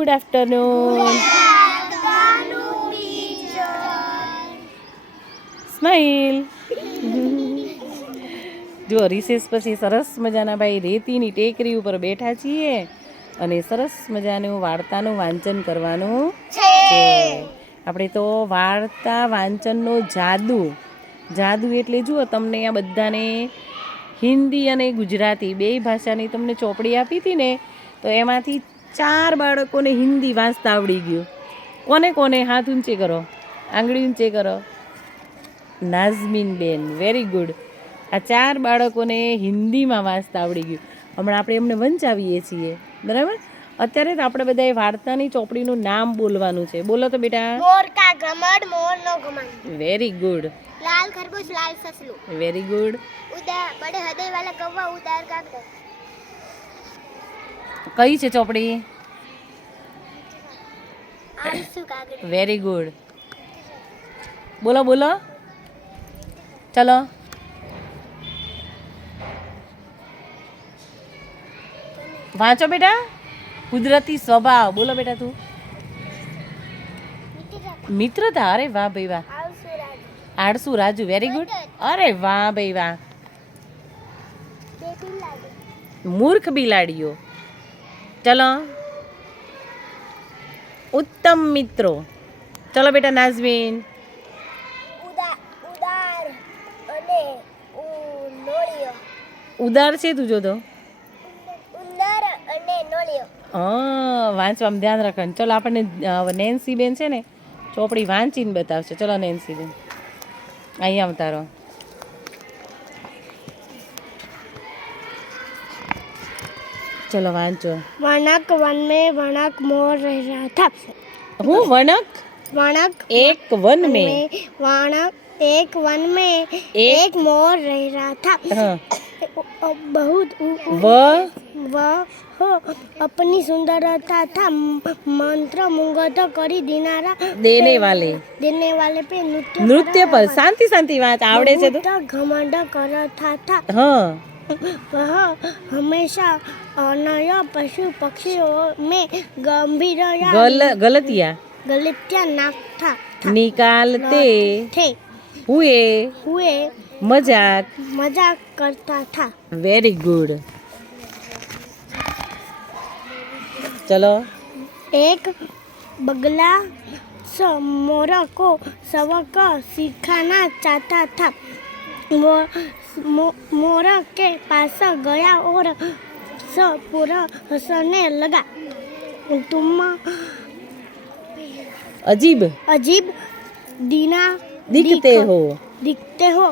Good afternoon smile જો recess પછી સરસ મજાના ભાઈ રેતીની ટેકરી ઉપર બેઠા છીએ અને સરસ મજાનું વાર્તાનું વાંચન કરવાનું છે. આપણે તો વાર્તા વાંચનનો જાદુ જાદુ એટલે જુઓ, તમને આ બધાને હિન્દી અને ગુજરાતી બે ભાષાની તમને ચોપડી આપી હતી ને, તો એમાંથી ચાર બાળકોને હિન્દી વાંચતા આવડી ગયું. કોને કોને હાથ ઊંચે કરો આંગળી ઊંચે કરો? નાઝમીનબેન વેરી ગુડ આ ચાર બાળકોને હિન્દીમાં વાંચતા આવડી ગયું. હમણાં આપણે એમને વંચાવીએ છીએ. બરાબર? અત્યારે તો આપણે બધાએ વાર્તાની ચોપડીનું નામ બોલવાનું છે. બોલો તો બેટા. મોર કા ઘમંડ. મોર વેરી ગુડ લાલ ખરગોશ લાલ સસલું. વેરી ગુડ ઉદા બડે હૃદય વાલા કૌવા ઉદાર કાગડા કઈ છે ચોપડી? વેરી ગુડ બોલો બોલો. ચલો. વાંચો બેટા. કુદરતી સ્વભાવ. બોલો બેટા તું. મિત્રતા. અરે વાહ ભાઈ વાહ. આડસુ રાજુ. વેરી ગુડ અરે વાહ ભાઈ વાહ. મૂર્ખ બિલાડીઓ. ચલો. ઉત્તમ મિત્રો. ચલો બેટા નાઝમીન. ઉદાર છે તું જોતો વાંચવામાં ધ્યાન રાખવાનું. ચલો આપણને નેન્સી બેન છે ને ચોપડી વાંચીને બતાવશે. ચલો નેન્સી બેન અહીંયા અવતારો ચલો વાંચો वनक वन में वनक मोर रह रहा था હું વણક वनक એક વન મેં में वनक एक वन में एक- एक मोर रह रहा था હા बहुत उ- उ- વ वह अपनी सुंदरता था मंत्र मुंगत करी दिनारा દેને વાલે देने वाले पे नृत्य નૃત્ય પર શાંતિ શાંતિ વાંચ આવડે છે તો बहुत घमंड करता था હા वह हमेशा अनया पशु पक्षियों में गंभीर गल गलत गलतिया गलतिया ना था, था निकालते थे। हुए। हुए। मज़ाक। मज़ाक करता था। वेरी गुड चलो। एक बगला मोर को सबक सिखाना चाहता था। वो मो, मोर के पास गया और स पूरा हंसने लगा तुम અજીબ अजीब दीना દિખતે दिख- હો दिखते हो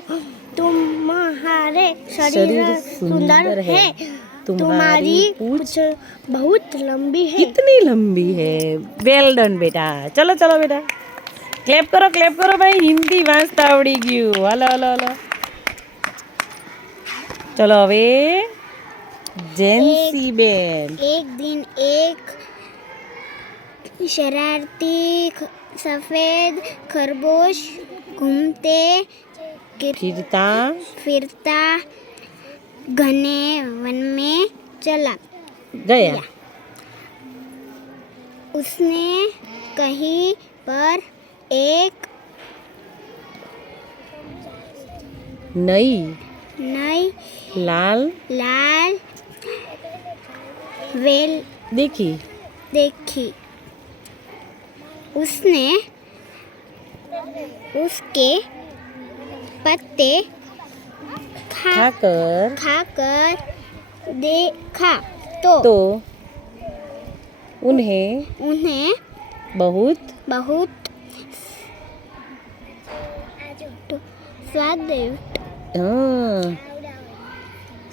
तुम्हारे शरीर शरीर सुंदर सुंदर है है। तुम्हारी पूंछ पूछ बहुत लंबी है कितनी लंबी है વેલ ડન બેટા ચલો ચલો બેટા ક્લેપ કરો ક્લેપ કરો ભાઈ હિન્દી વાંચતા આવડી ગયું હલો હલો હલો ચલો હવે જેન્સી બેન एक दिन एक शरारती ख- सफेद खरगोश घूमते गिर- ફીરતા फिरता घने वन में चला ગયા उसने कहीं पर एक નઈ नई લાલ लाल वेल દેખી देखी उसने उसके पत्ते खा ખાકર खाकर देखा तो, तो उन्हें उन्हें बहुत बहुत स्वादिष्ट હા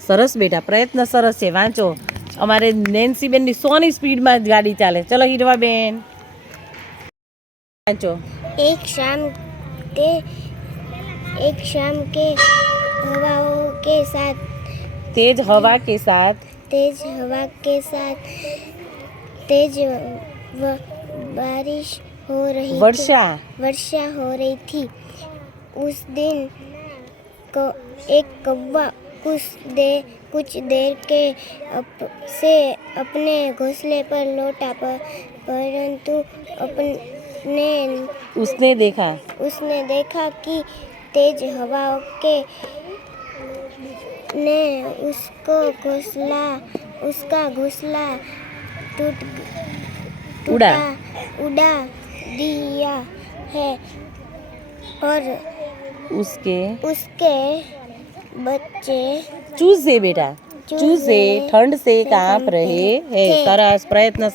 સરસ બેટા પ્રયત્ન સરસ છે વાંચો અમારે નેન્સી બેનની સોની સ્પીડમાં જ ગાડી ચાલે ચલો હીરવા બેન વાંચો एक शाम के एक शाम के हवाओं के साथ तेज हवा के साथ तेज हवा के साथ तेज व बारिश हो रही थी वर्षा वर्षा हो रही थी उस दिन को एक कौवा उस दे कुछ देर के अप, से अपने घोंसले पर लौटा पर, परंतु अपने उसने देखा उसने देखा कि तेज हवाओं के ने उसको घोंसला उसका घोंसला टूट उड़ा। उड़ा दिया है और उसके उसके बच्चे चूजे बेटा चूजे ठंड से काँप रहे। हैं सरस प्रयत्न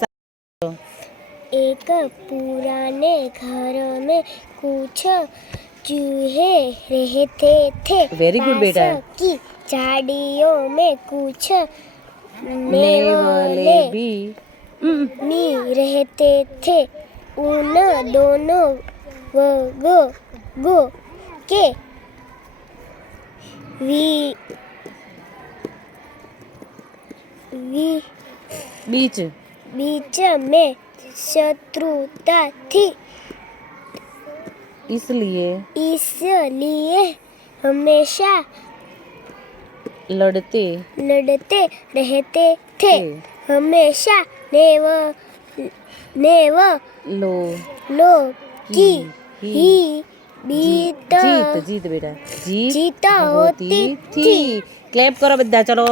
एक पुराने घर में कुछ चूहे रहते थे Very good, बेटा। की झाड़ियों में कुछ नेवले भी मी रहते थे उन दोनों वर्गों गो के वी वी बीच। बीच में शत्रुता थी। इसलिए इसलिए हमेशा लड़ते लड़ते रहते थे। थे। हमेशा नेव नेव लो लो की ही- ही જીત જીત બેટા જીત જીત હોતી થી. ક્લેપ કરો બધા ચલો.